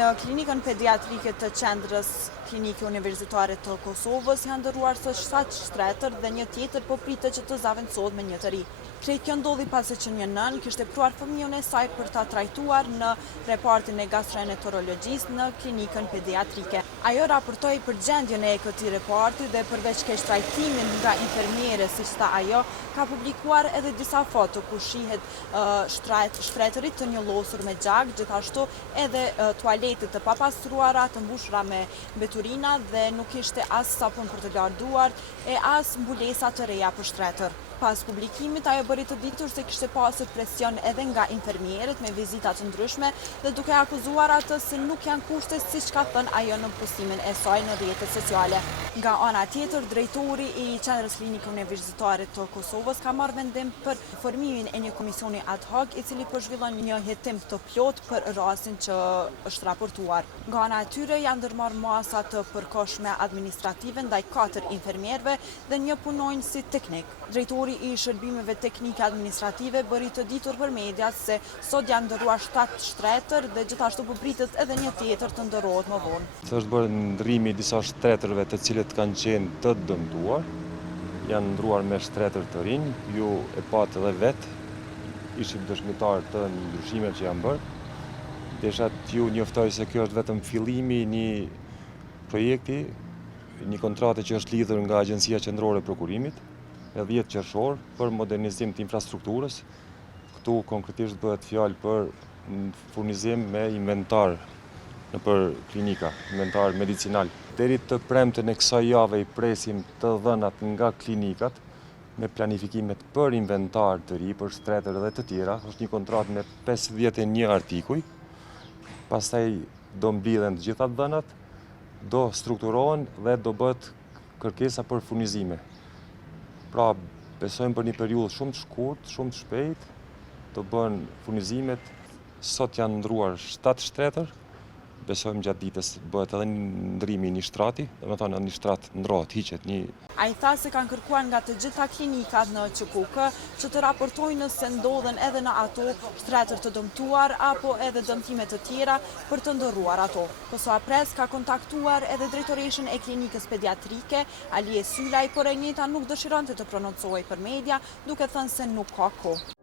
Në klinikën pediatrike të qendrës klinike universitare të Kosovës janë ndërruar së 7 shtretër dhe një tjetër po pritet që të zaventësohet me një të ri. Krejt kjo ndodhi pasi që një nën kishte pruar fëmijën e saj për ta trajtuar në repartin e gastroenterologjisë në klinikën pediatrike. Ajo raportoi për gjendjen e këtij reparti dhe përveç keq trajtimin nga infermiere, siç tha ajo, ka publikuar edhe disa foto ku shihet shtretërit të njollosur me gjak, gjithashtu edhe tualetet të papastruara, të mbushura me mbeturina dhe nuk ishte as sapun për të larë duart e as mbulesa të reja për shtretër. Pas publikimit, ajo bëri të ditur se kishte pasur presion edhe nga infermierët me vizita të ndryshme dhe duke akuzuar atë se nuk janë kushte siç ka thënë ajo në postimin e saj në rrjetet sociale. Nga ana tjetër, drejtori i qendrës klinike universitare të Kosovës ka marrë vendim për formimin e një komisioni ad hoc i cili po zhvillon një hetim të plot për rastin që është raportuar. Nga ana e tyre janë ndërmarrë masa të përkohshme administrative ndaj 4 infermierëve dhe një punonjësi teknik. Drejtori i shërbimeve teknike administrative bëri të ditur për media se sot janë ndërruar 7 shtretër dhe gjithashtu po pritet edhe një tjetër të ndërrohet më vonë. Është bërë ndrimi i disa shtretërve të cilët kanë qenë të dëmtuar, janë ndruar me shtretër të rinj, ju e patë edhe vetë, ishim dëshmitar të ndryshimeve që janë bërë. Desha t'ju njoftoj se kjo është vetëm fillimi i një projekti, një kontrate që është lidhur nga Agjencia Qendrore e Prokurimit, e 10 qershor për modernizim të infrastrukturës. Këtu konkretisht bëhet fjalë për furnizim me inventar nëpër klinika, inventar medicinal. Deri të premten e kësaj jave i presim të dhënat nga klinikat me planifikimet për inventar të ri, për shtretër dhe të tjera. Është një kontratë me 51 artikuj. Pastaj do mblidhen të gjitha dhënat, do strukturohen dhe do bëhet kërkesa për furnizime. Pra, besojmë për një periudhë shumë të shkurt, shumë të shpejt, do bën furnizimet. Sot janë ndruar 7 shtretër, besojmë gjatë ditës bëhet edhe ndrimi i një shtrati, domethënë një shtrat ndrohet, hiqet një. Ai tha se kanë kërkuar nga të gjitha klinikat në Çukukë që të raportojnë nëse ndodhen edhe në ato shtretër të dëmtuar apo edhe dëmtime të tjera për të ndërruar ato. Kosova Press ka kontaktuar edhe drejtoreshën e klinikës pediatrike, Alije Sylaj, por e njëjta nuk dëshironte të prononcohej për media, duke thënë se nuk ka kohë.